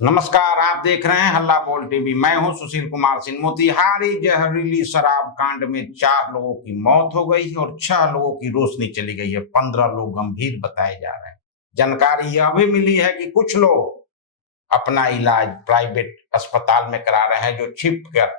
नमस्कार, आप देख रहे हैं हल्ला बोल टीवी। मैं हूं सुशील कुमार सिंह। मोतिहारी जहरीली शराब कांड में 4 लोगों की मौत हो गई है और 6 लोगों की रोशनी चली गई है। 15 लोग गंभीर बताए जा रहे हैं। जानकारी यह भी मिली है कि कुछ लोग अपना इलाज प्राइवेट अस्पताल में करा रहे हैं, जो छिप कर,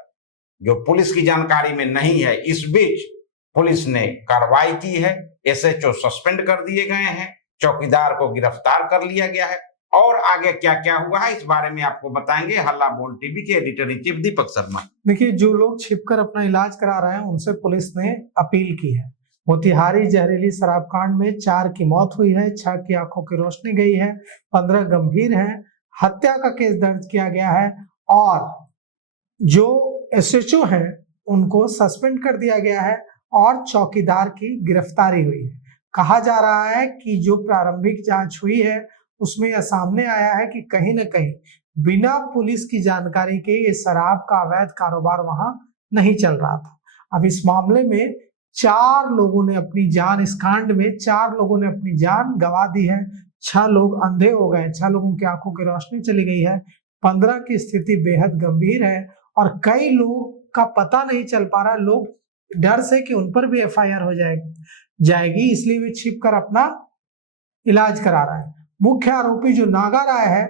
जो पुलिस की जानकारी में नहीं है। इस बीच पुलिस ने कार्रवाई की है। एसएचओ सस्पेंड कर दिए गए हैं, चौकीदार को गिरफ्तार कर लिया गया है। और आगे क्या क्या हुआ है इस बारे में आपको बताएंगे हल्ला बोल टीवी के editor in chief Deepak Sharma. देखिए, जो लोग छिपकर अपना इलाज करा रहे हैं उनसे पुलिस ने अपील की है। मोतिहारी जहरीली शराब कांड में 4 की मौत हुई है, 6 की आंखों की रोशनी गई है, 15 गंभीर हैं। हत्या का केस दर्ज किया गया है और जो एसएचओ हैं उनको सस्पेंड कर दिया गया है और चौकीदार की गिरफ्तारी हुई है। कहा जा रहा है कि जो प्रारंभिक जांच हुई है उसमें यह सामने आया है कि कहीं न कहीं बिना पुलिस की जानकारी के ये शराब का अवैध कारोबार वहां नहीं चल रहा था। अब इस मामले में 4 लोगों ने अपनी जान, इस कांड में 4 लोगों ने अपनी जान गंवा दी है। 6 लोग अंधे हो गए, 6 लोगों की आंखों की रोशनी चली गई है। 15 की स्थिति बेहद गंभीर है और कई लोग का पता नहीं चल पा रहा। लोग डर से कि उन पर भी एफआईआर हो जाएगी, इसलिए वे छिप कर अपना इलाज करा रहा है। मुख्य आरोपी जो नागा राय है,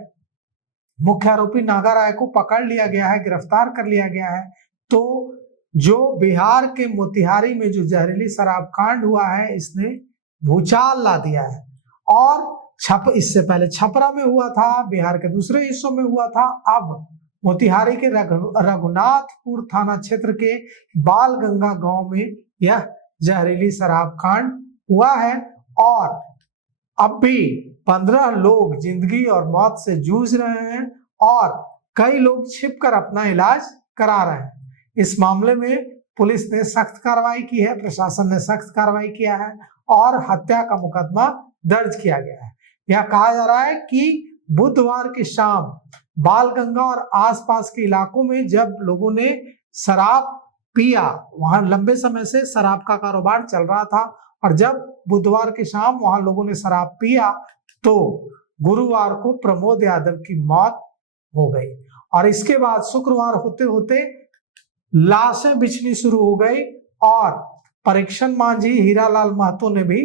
मुख्य आरोपी नागा राय को पकड़ लिया गया है, गिरफ्तार कर लिया गया है। तो जो बिहार के मोतिहारी में जो जहरीली शराब कांड हुआ है, इसने भूचाल ला दिया है। और इससे पहले छपरा में हुआ था, बिहार के दूसरे हिस्सों में हुआ था। अब मोतिहारी के रघुनाथपुर थाना क्षेत्र के बालगंगा गांव में यह जहरीली शराब कांड हुआ है और अब भी 15 लोग जिंदगी और मौत से जूझ रहे हैं और कई लोग छिपकर अपना इलाज करा रहे हैं। इस मामले में पुलिस ने सख्त कार्रवाई की है, प्रशासन ने सख्त कार्रवाई किया है और हत्या का मुकदमा दर्ज किया गया है। यह कहा जा रहा है कि बुधवार की शाम बालगंगा और आसपास के इलाकों में जब लोगों ने शराब पिया, वहां लंबे समय से शराब का कारोबार चल रहा था, और जब बुधवार की शाम वहां लोगों ने शराब पिया तो गुरुवार को प्रमोद यादव की मौत हो गई और इसके बाद शुक्रवार होते होते लाशें बिछनी शुरू हो गई और परीक्षण मांझी, हीरालाल महतो ने भी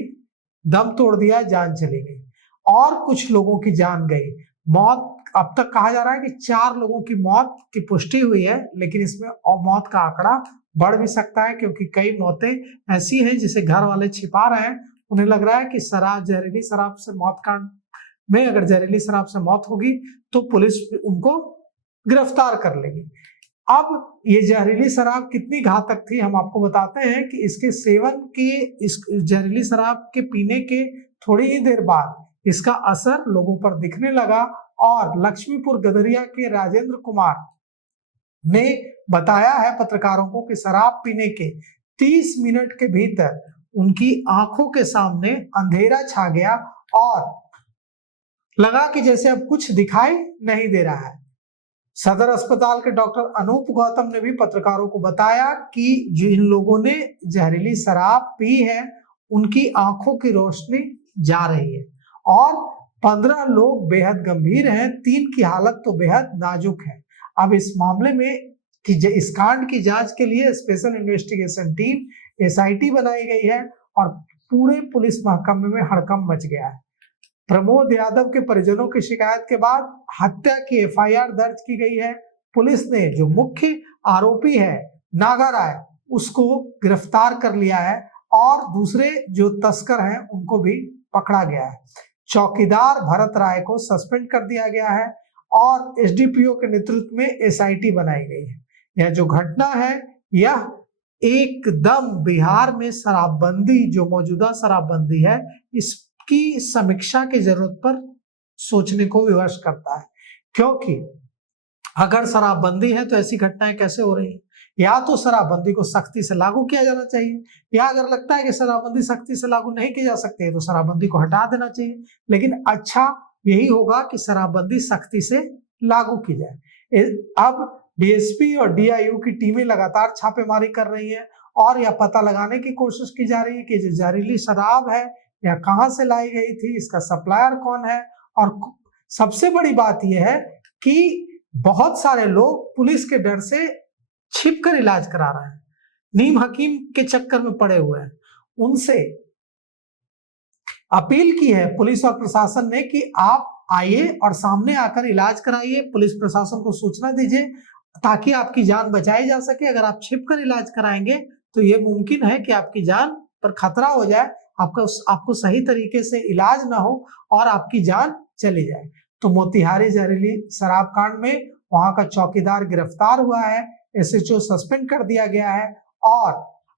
दम तोड़ दिया, जान चली गई और कुछ लोगों की जान गई। मौत अब तक कहा जा रहा है कि 4 लोगों की मौत की पुष्टि हुई है, लेकिन इसमें मौत का आंकड़ा बढ़ भी सकता है क्योंकि कई मौतें ऐसी हैं जिसे घर वाले छिपा रहे हैं। उन्हें लग रहा है कि जहरीली शराब से मौत कांड में अगर जहरीली शराब से मौत होगी तो पुलिस उनको गिरफ्तार कर लेगी। अब ये जहरीली शराब कितनी घातक थी हम आपको बताते हैं कि इसके सेवन के, इस जहरीली शराब के पीने के थोड़ी ही देर बाद इसका असर लोगों पर दिखने लगा और लक्ष्मीपुर गदरिया के राजेंद्र कुमार ने बताया है पत्रकारों को कि शराब पीने के 30 मिनट के भीतर उनकी आंखों के सामने अंधेरा छा गया और लगा कि जैसे अब कुछ दिखाई नहीं दे रहा है। सदर अस्पताल के डॉक्टर अनूप गौतम ने भी पत्रकारों को बताया कि जिन लोगों ने जहरीली शराब पी है उनकी आंखों की रोशनी जा रही है और 15 लोग बेहद गंभीर हैं, 3 की हालत तो बेहद नाजुक है। अब इस मामले में कि इस कांड की जांच के लिए स्पेशल इन्वेस्टिगेशन टीम एसआईटी बनाई गई है और पूरे पुलिस महकमे में हड़कंप मच गया है। प्रमोद यादव के परिजनों की शिकायत के बाद हत्या की एफआईआर दर्ज की गई है। पुलिस ने जो मुख्य आरोपी है नागा राय, उसको गिरफ्तार कर लिया है और दूसरे जो तस्कर हैं उनको भी पकड़ा गया है। चौकीदार भरत राय को सस्पेंड कर दिया गया है और एसडीपीओ के नेतृत्व में एसआईटी बनाई गई है। यह जो घटना है यह एकदम बिहार में शराबबंदी, जो मौजूदा शराबबंदी है, इसकी समीक्षा की जरूरत पर सोचने को विवश करता है, क्योंकि अगर शराबबंदी है तो ऐसी घटनाएं कैसे हो रही है। या तो शराबबंदी को सख्ती से लागू किया जाना चाहिए, या अगर लगता है कि शराबबंदी सख्ती से लागू नहीं की जा सकती है तो शराबबंदी को हटा देना चाहिए। लेकिन अच्छा यही होगा कि शराबबंदी सख्ती से लागू की जाए। अब डीएसपी और डीआईयू की टीमें लगातार छापेमारी कर रही हैं और यह पता लगाने की कोशिश की जा रही है कि जो जहरीली शराब है यह कहां से लाई गई थी, इसका सप्लायर कौन है, और सबसे बड़ी बात यह है कि बहुत सारे लोग पुलिस के डर से छिपकर इलाज करा रहे हैं, नीम हकीम के चक्कर में पड़े हुए हैं। उनसे अपील की है पुलिस और प्रशासन ने कि आप आइए और सामने आकर इलाज कराइए, पुलिस प्रशासन को सूचना दीजिए ताकि आपकी जान बचाई जा सके। अगर आप छिपकर इलाज कराएंगे तो ये मुमकिन है कि आपकी जान पर खतरा हो जाए, आपको सही तरीके से इलाज ना हो और आपकी जान चली जाए। तो मोतिहारी जहरीली शराब कांड में वहां का चौकीदार गिरफ्तार हुआ है, एसएचओ सस्पेंड कर दिया गया है और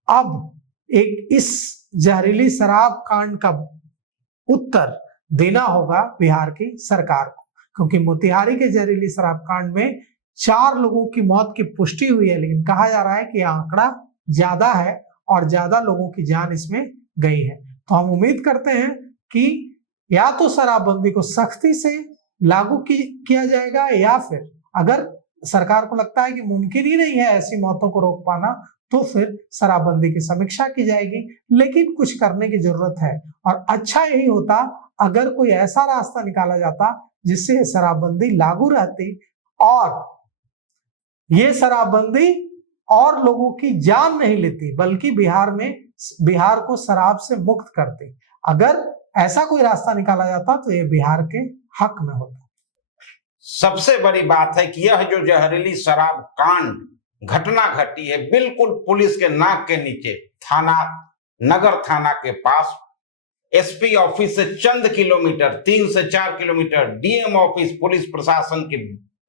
अब इस जहरीली शराब कांड का उत्तर देना होगा बिहार की सरकार को, क्योंकि मोतिहारी के जहरीली शराब कांड में 4 लोगों की मौत की पुष्टि हुई है, लेकिन कहा जा रहा है कि आंकड़ा ज्यादा है और ज्यादा लोगों की जान इसमें गई है। तो हम उम्मीद करते हैं कि या तो शराबबंदी को सख्ती से लागू किया जाएगा, या फिर अगर सरकार को लगता है कि मुमकिन ही नहीं है ऐसी मौतों को रोक पाना, तो फिर शराबबंदी की समीक्षा की जाएगी। लेकिन कुछ करने की जरूरत है और अच्छा यही होता अगर कोई ऐसा रास्ता निकाला जाता जिससे शराबबंदी लागू रहती और ये शराबबंदी और लोगों की जान नहीं लेती, बल्कि बिहार को शराब से मुक्त करती। अगर ऐसा कोई रास्ता निकाला जाता तो ये बिहार के हक में होता। सबसे बड़ी बात है कि यह जो जहरीली शराब कांड घटना घटी है बिल्कुल पुलिस के नाक के नीचे, नगर थाना के पास, एसपी ऑफिस से चंद किलोमीटर, 3 से 4 किलोमीटर, डीएम ऑफिस, पुलिस प्रशासन के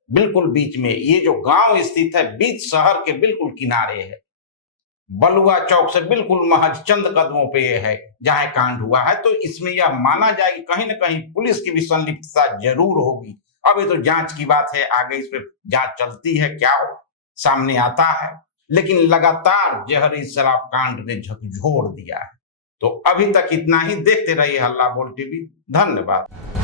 बिल्कुल बीच में ये जो गांव स्थित है, बीच शहर के बिल्कुल किनारे है। बलुआ चौक से बिल्कुल महज चंद कदमों पे है जहां कांड हुआ है। तो इसमें यह माना जाए कि कहीं ना कहीं पुलिस की भी संलिप्तता जरूर होगी। अब ये तो जांच की बात है, आगे इस पर जांच चलती है, क्या सामने आता है। लेकिन लगातार जहरीली शराब कांड ने झकझोर दिया है। तो अभी तक इतना ही। देखते रहिए हल्ला बोल टीवी। धन्यवाद।